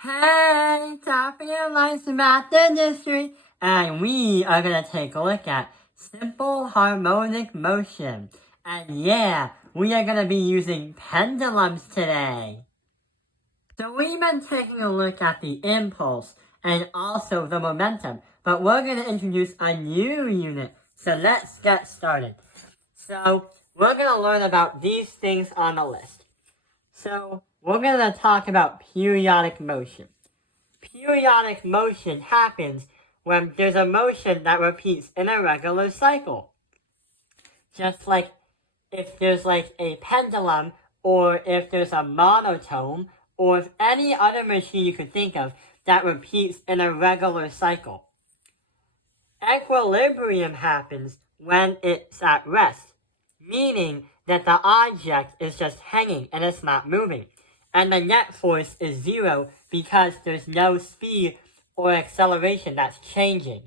Hey, Topping your Life's Math Industry, and we are going to take a look at simple harmonic motion. And yeah, we are going to be using pendulums today. So we've been taking a look at the impulse and also the momentum, but we're going to introduce a new unit. So let's get started. So we're going to learn about these things on the list. So we're going to talk about periodic motion. Periodic motion happens when there's a motion that repeats in a regular cycle. Just like if there's like a pendulum, or if there's a monotone, or if any other machine you could think of that repeats in a regular cycle. Equilibrium happens when it's at rest, meaning that the object is just hanging and it's not moving. And the net force is zero because there's no speed or acceleration that's changing.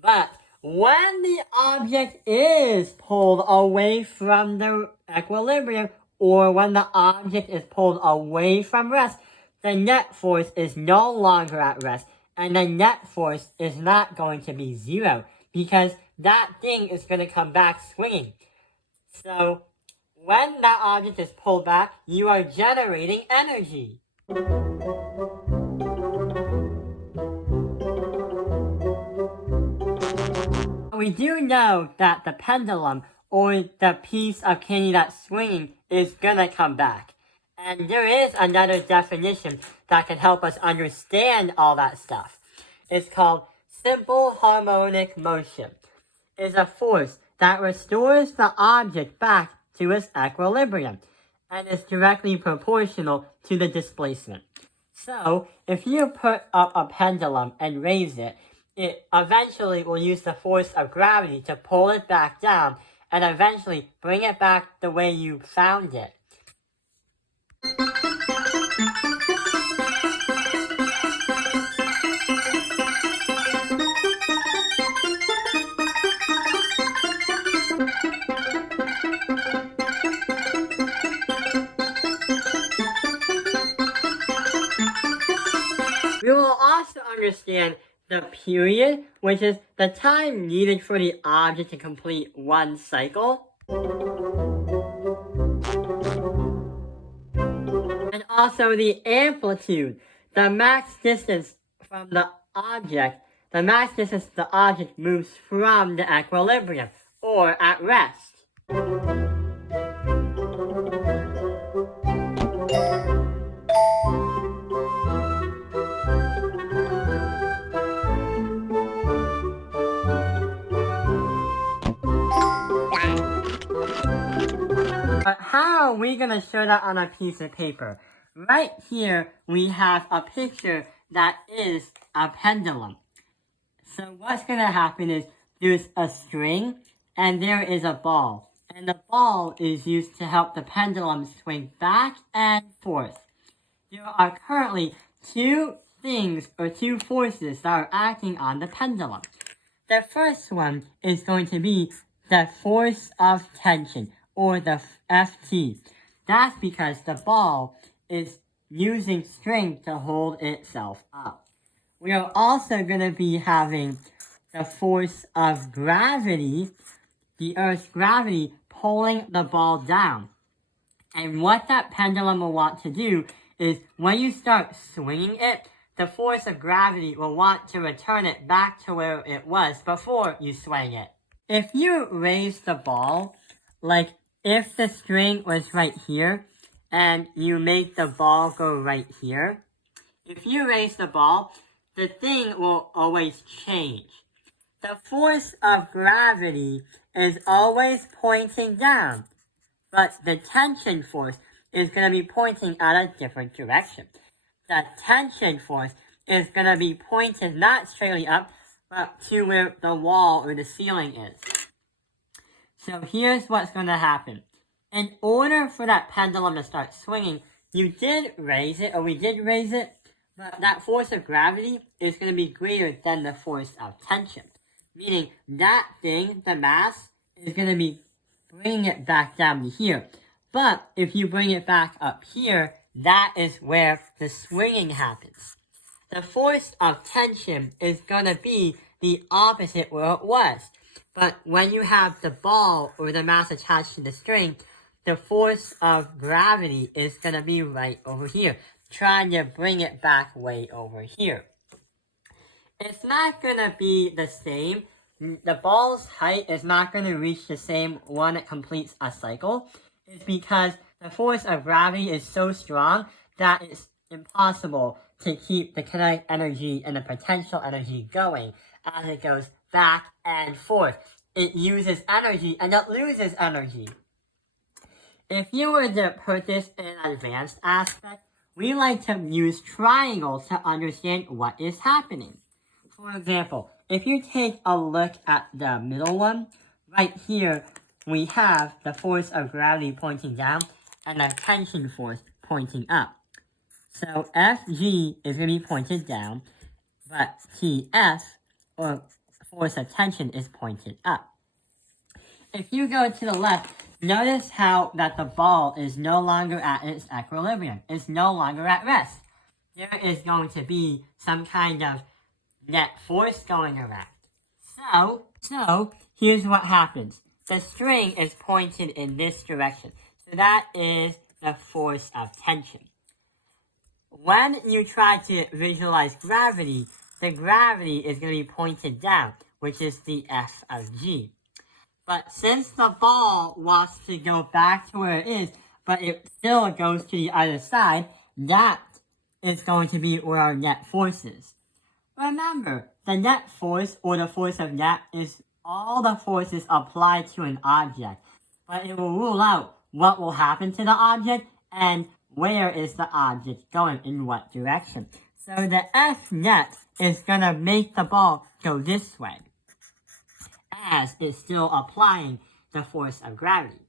But when the object is pulled away from the equilibrium, or when the object is pulled away from rest, the net force is no longer at rest, and the net force is not going to be zero, because that thing is going to come back swinging. So, when that object is pulled back, you are generating energy. We do know that the pendulum, or the piece of candy that's swinging, is gonna come back. And there is another definition that can help us understand all that stuff. It's called simple harmonic motion. It's a force that restores the object back to its equilibrium, and is directly proportional to the displacement. So, if you put up a pendulum and raise it, it eventually will use the force of gravity to pull it back down and eventually bring it back the way you found it. We will also understand the period, which is the time needed for the object to complete one cycle. And also the amplitude, the max distance from the object. The max distance the object moves from the equilibrium, or at rest. But how are we going to show that on a piece of paper? Right here, we have a picture that is a pendulum. So what's going to happen is there's a string and there is a ball. And the ball is used to help the pendulum swing back and forth. There are currently two things or two forces that are acting on the pendulum. The first one is going to be the force of tension, or the Ft. That's because the ball is using string to hold itself up. We are also going to be having the force of gravity, the Earth's gravity, pulling the ball down. And what that pendulum will want to do is when you start swinging it, the force of gravity will want to return it back to where it was before you swing it. If you raise the ball, like if the string was right here, and you make the ball go right here, if you raise the ball, the thing will always change. The force of gravity is always pointing down, but the tension force is going to be pointing at a different direction. The tension force is going to be pointed not straightly up, but to where the wall or the ceiling is. So here's what's going to happen. In order for that pendulum to start swinging, you did raise it, or we did raise it, But that force of gravity is going to be greater than the force of tension. Meaning that thing, the mass, is going to be bringing it back down to here. But if you bring it back up here, that is where the swinging happens. The force of tension is going to be the opposite where it was. But when you have the ball or the mass attached to the string, the force of gravity is going to be right over here, trying to bring it back way over here. It's not going to be the same. The ball's height is not going to reach the same when it completes a cycle. It's because the force of gravity is so strong that it's impossible to keep the kinetic energy and the potential energy going as it goes back and forth. It uses energy and it loses energy. If you were to put this in an advanced aspect, we like to use triangles to understand what is happening. For example, if you take a look at the middle one, right here we have the force of gravity pointing down and the tension force pointing up. So Fg is going to be pointed down, but Tf, or force of tension, is pointed up. If you go to the left, notice how that the ball is no longer at its equilibrium. It's no longer at rest. There is going to be some kind of net force going around. So here's what happens. The string is pointed in this direction. So that is the force of tension. When you try to visualize gravity, the gravity is going to be pointed down, which is the F of G. But since the ball wants to go back to where it is, but it still goes to the other side, that is going to be where our net force is. Remember, the net force, or the force of net, is all the forces applied to an object. But it will rule out what will happen to the object and where is the object going in what direction. So the F net is going to make the ball go this way, as it's still applying the force of gravity.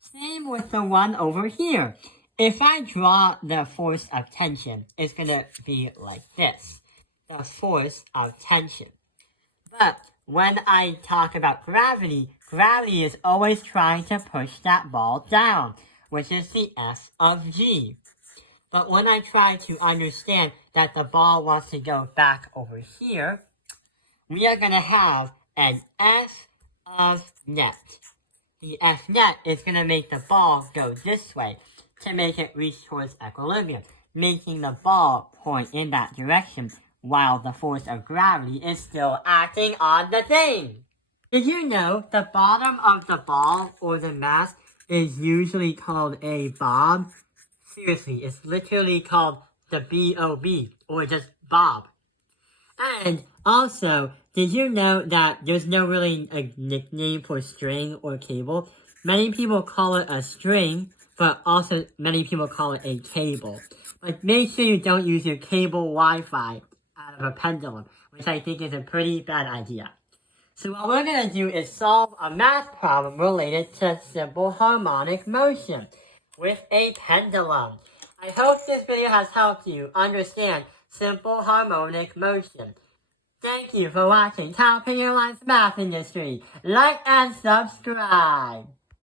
Same with the one over here. If I draw the force of tension, it's going to be like this. The force of tension. But when I talk about gravity, gravity is always trying to push that ball down, which is the F of G. But when I try to understand that the ball wants to go back over here, we are going to have an F of net. The F net is going to make the ball go this way to make it reach towards equilibrium, making the ball point in that direction while the force of gravity is still acting on the thing. Did you know the bottom of the ball or the mass is usually called a bob? Seriously, it's literally called the B-O-B, or just bob. And also, did you know that there's no really a nickname for string or cable? Many people call it a string, but also many people call it a cable. Like, make sure you don't use your cable Wi-Fi out of a pendulum, which I think is a pretty bad idea. So what we're going to do is solve a math problem related to simple harmonic motion with a pendulum. I hope this video has helped you understand simple harmonic motion. Thank you for watching Top Airlines Math Industry. Like and subscribe.